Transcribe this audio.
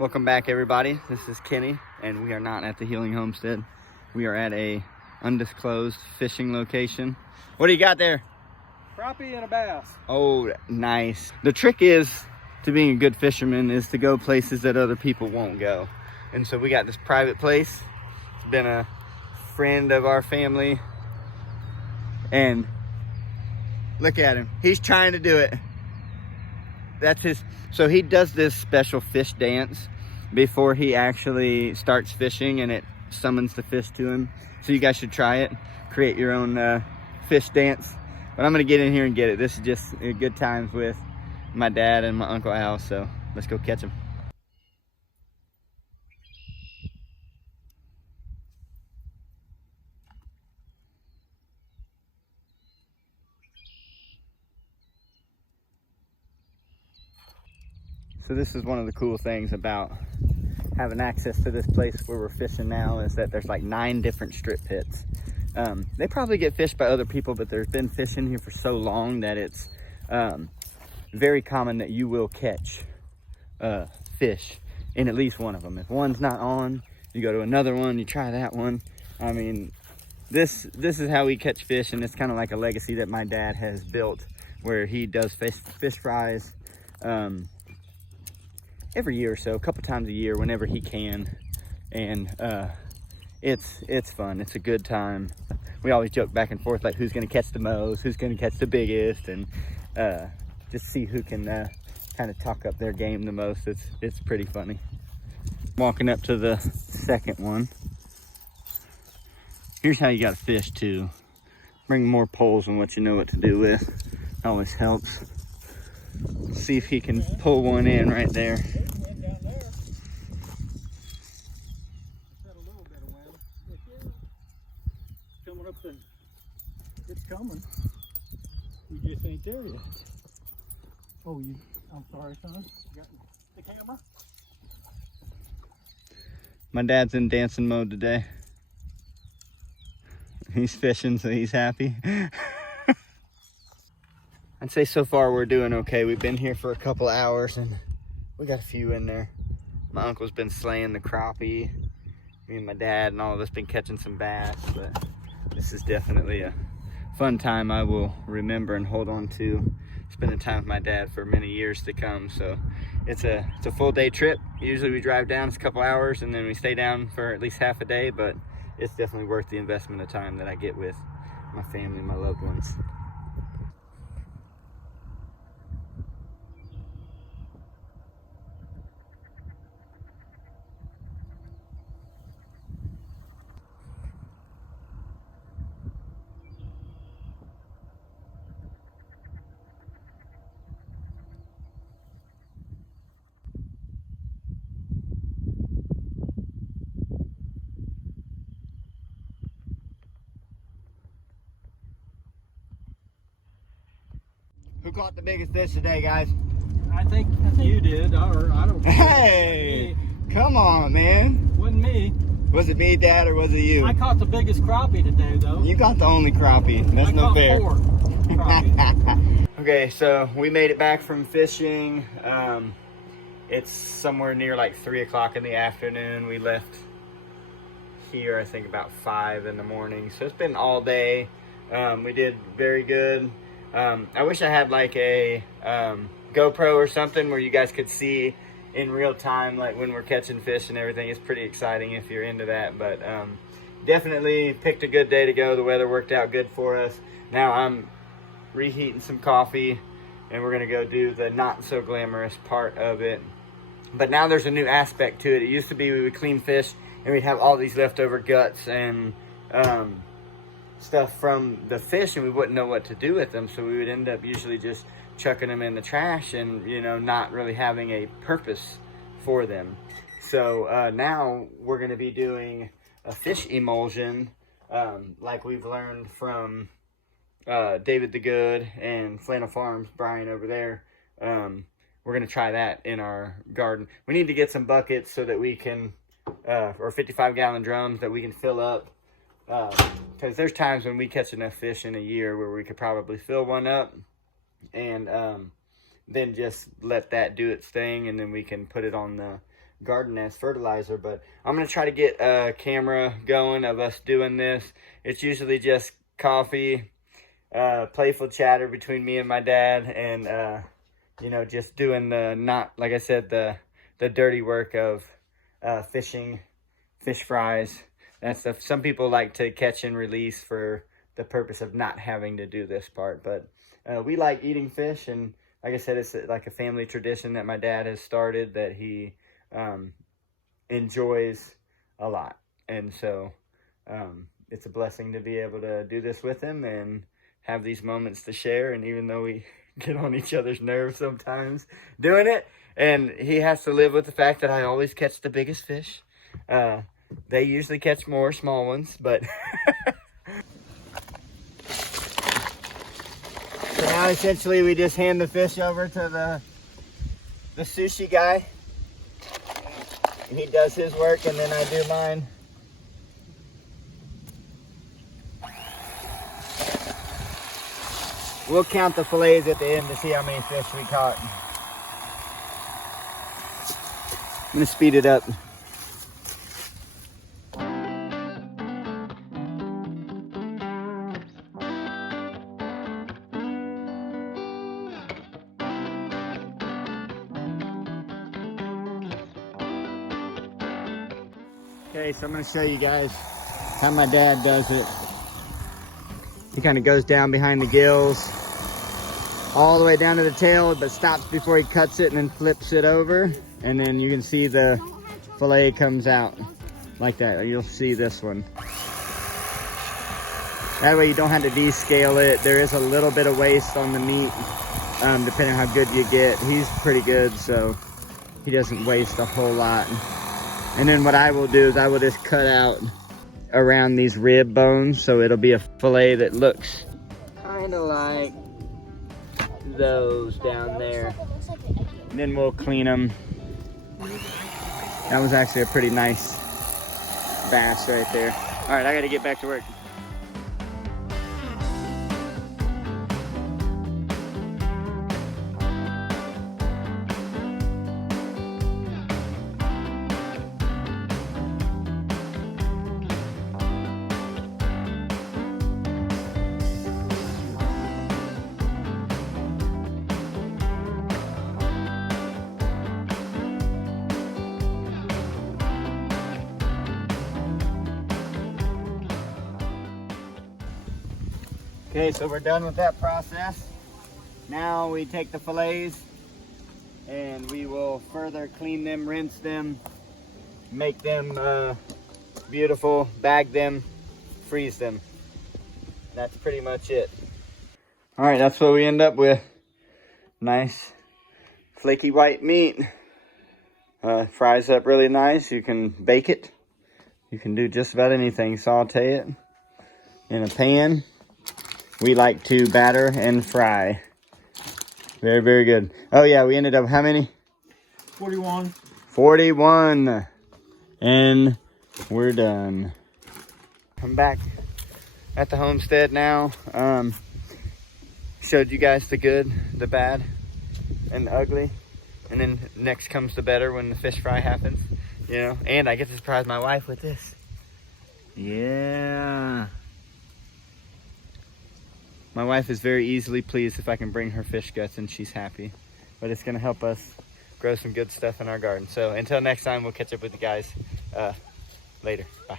Welcome back, everybody. This is Kenny, and we are not at the Healing Homestead. We are at a undisclosed fishing location. What do you got there? Crappie and a bass. Oh, nice. The trick is to being a good fisherman is to go places that other people won't go. And so we got this private place. It's been a friend of our family. And look at him. He's trying to do it. That's his. So he does this special fish dance before he actually starts fishing, and it summons the fish to him. So you guys should try it. Create your own fish dance. But I'm gonna get in here and get it. This is just a good times with my dad and my Uncle Al. So let's go catch him. So this is one of the cool things about having access to this place where we're fishing now, is that there's like 9 different strip pits. They probably get fished by other people, but there's been fish in here for so long that it's very common that you will catch fish in at least one of them. If one's not on, you go to another one, you try that one. I mean, this is how we catch fish, and it's kind of like a legacy that my dad has built, where he does fish fries every year or so, a couple times a year, whenever he can. And it's fun. It's a good time. We always joke back and forth, like, who's gonna catch the most, who's gonna catch the biggest, and just see who can kind of talk up their game the most. It's pretty funny. Walking up to the second one. Here's how you gotta fish too. Bring more poles than what you know what to do with. Always helps. See if he can pull one in right there. Coming up and it's coming. You just ain't there yet. Oh, I'm sorry, son. You got the camera? My dad's in dancing mode today. He's fishing, so he's happy. I'd say so far we're doing okay. We've been here for a couple hours and we got a few in there. My uncle's been slaying the crappie. Me and my dad and all of us been catching some bass, but this is definitely a fun time I will remember and hold on to. Spending time with my dad for many years to come. So it's a full day trip. Usually we drive down, it's a couple hours, and then we stay down for at least half a day, but it's definitely worth the investment of time that I get with my family, my loved ones. Who caught the biggest fish today, guys? I think you did, or I don't know. Hey, come on, man. Wasn't me. Was it me, Dad, or was it you? I caught the biggest crappie today, though. You got the only crappie. That's no fair. 4 crappie. Okay, so we made it back from fishing. It's somewhere near like 3 o'clock in the afternoon. We left here, I think, about 5 in the morning. So it's been all day. We did very good. I wish I had like a GoPro or something where you guys could see in real time, like when we're catching fish and everything. It's pretty exciting if you're into that, but definitely picked a good day to go. The weather worked out good for us. Now I'm reheating some coffee and we're gonna go do the not so glamorous part of it. But now there's a new aspect to it. It used to be we would clean fish and we'd have all these leftover guts and stuff from the fish, and we wouldn't know what to do with them, so we would end up usually just chucking them in the trash and, you know, not really having a purpose for them. So now we're going to be doing a fish emulsion, like we've learned from David the Good and Flannel Farms, Brian over there. We're going to try that in our garden. We need to get some buckets so that we can, or 55-gallon drums that we can fill up. Because there's times when we catch enough fish in a year where we could probably fill one up and then just let that do its thing, and then we can put it on the garden as fertilizer. But I'm gonna try to get a camera going of us doing this. It's usually just coffee, playful chatter between me and my dad, and you know, just doing the, not, like I said, the dirty work of fishing, fish fries, that stuff. Some people like to catch and release for the purpose of not having to do this part, but we like eating fish, and like I said, it's like a family tradition that my dad has started that he enjoys a lot. And so it's a blessing to be able to do this with him and have these moments to share. And even though we get on each other's nerves sometimes doing it, and he has to live with the fact that I always catch the biggest fish. They usually catch more small ones, but so now essentially we just hand the fish over to the sushi guy, and he does his work, and then I do mine. We'll count the fillets at the end to see how many fish we caught. I'm gonna speed it up. Okay, so I'm going to show you guys how my dad does it. He kind of goes down behind the gills, all the way down to the tail, but stops before he cuts it and then flips it over. And then you can see the fillet comes out like that. Or you'll see this one. That way you don't have to descale it. There is a little bit of waste on the meat, depending on how good you get. He's pretty good, so he doesn't waste a whole lot. And then what I will do is I will just cut out around these rib bones, so it'll be a fillet that looks kind of like those down there. And then we'll clean them. That was actually a pretty nice bass right there. All right, I got to get back to work. Okay, so we're done with that process. Now we take the fillets and we will further clean them, rinse them, make them beautiful, bag them, freeze them. That's pretty much it. All right, that's what we end up with. Nice flaky white meat. Fries up really nice. You can bake it. You can do just about anything. Saute it in a pan. We like to batter and fry. Very, very good. Oh yeah, we ended up how many? 41. 41. And we're done. I'm back at the homestead now. Showed you guys the good, the bad, and the ugly. And then next comes the better when the fish fry happens. You know, and I get to surprise my wife with this. Yeah. My wife is very easily pleased if I can bring her fish guts, and she's happy. But it's going to help us grow some good stuff in our garden. So until next time, we'll catch up with you guys later. Bye.